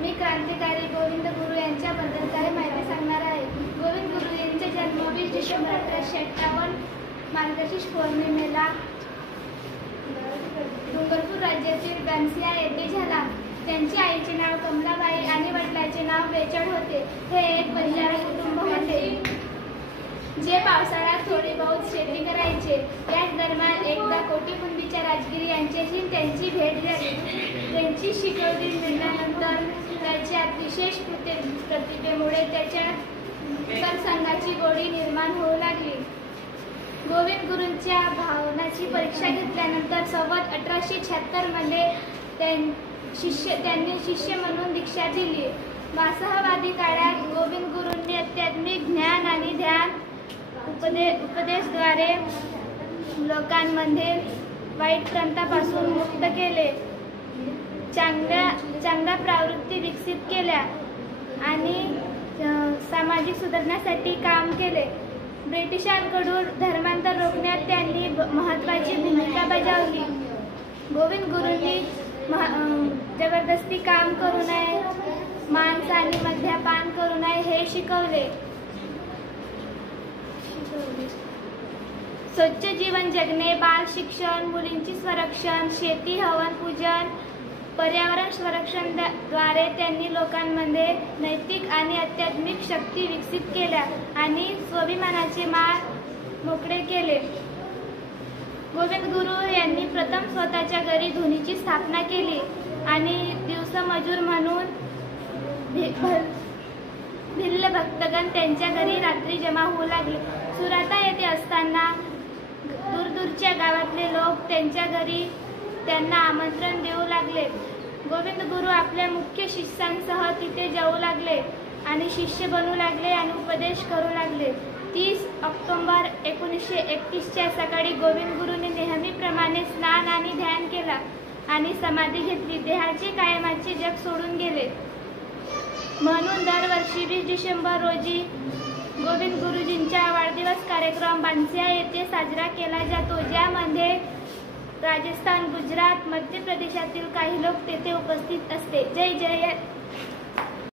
मी क्रांतिकारी गोविंद गुरु यांच्याबद्दल काही माहिती सांगणार आहे। गोविंद गुरु यांचा जन्म 20 डिसेंबर 1858 मार्गशीर्ष पौर्णिमेला डूंगरपूर राज्यातील बन्सिया येथे झाला। त्यांच्या आईचे नाव कमलाबाई आणि वडिलांचे नाव बेचड होते। हे एक बंजारा कुटुंब होते जे पावसाळ्यात थोडी बहुत शेती करायचे। याच दरम्यान एकदा कोटीपुंडीच्या राजगिरी यांच्याशी त्यांची भेट झाली। त्यांची शिकवणी मिळाल्यानंतर त्याच्या विशेष प्रतिभेमुळे त्याच्या संघाची गोडी निर्माण होऊ लागली। गोविंद गुरूंच्या भावनाची परीक्षा घेतल्यानंतर संवत 1876 मध्ये त्यांनी शिष्य म्हणून दीक्षा दिली। वासहवादी काळात गोविंद गुरूंनी आध्यात्मिक ज्ञान आणि ध्यान उपदेशद्वारे लोकांमध्ये वाईट प्रथांपासून मुक्त केले, चांगल्या प्रवृत्ती विकसित केल्या आणि सामाजिक सुधारण्यासाठी काम केले। ब्रिटिशांकडून धर्मांतर रोखण्यात त्यांनी महत्त्वाची भूमिका बजावली। गोविंद गुरूंनी जबरदस्ती काम करू नये, मांस आणि मद्यपान करू नये हे शिकवले। स्वच्छ जीवन जगणे, बाल शिक्षण, मुलींची संरक्षण, शेती, हवन पूजन, पर्यावरण संरक्षण द्वारे त्यांनी लोकांमध्ये नैतिक आणि आध्यात्मिक शक्ती विकसित केल्या आणि स्वाभिमानाचे मार्ग मोकळे केले। गोविंद गुरु यांनी प्रथम स्वतःच्या घरी धुनीची स्थापना केली आणि दिवसमजूर म्हणून भिल्ल भक्तगण त्यांच्या घरी रात्री जमा होऊ लागले। सुराता येथे असताना दूरदूरच्या गावातले लोक त्यांच्या घरी त्यांना आमंत्रण देऊ लागले। गोविंद गुरु आपल्या मुख्य शिष्यांसह तिथे जाऊ लागले आणि शिष्य बनू लागले आणि उपदेश करू लागले। 30 ऑक्टोबर 1931च्या सकाळी गोविंद गुरूंनी नेहमीप्रमाणे स्नान आणि ध्यान केला आणि समाधी घेतली। देहाचे कायमाचे जग सोडून गेले। म्हणून दरवर्षी 20 डिसेंबर रोजी गोविंद गुरुजींचा वाढदिवस कार्यक्रम बन्सिया येथे साजरा केला जातो, ज्यामध्ये राजस्थान, गुजरात, मध्य प्रदेशातील काही लोक तेथे उपस्थित असते। जय जय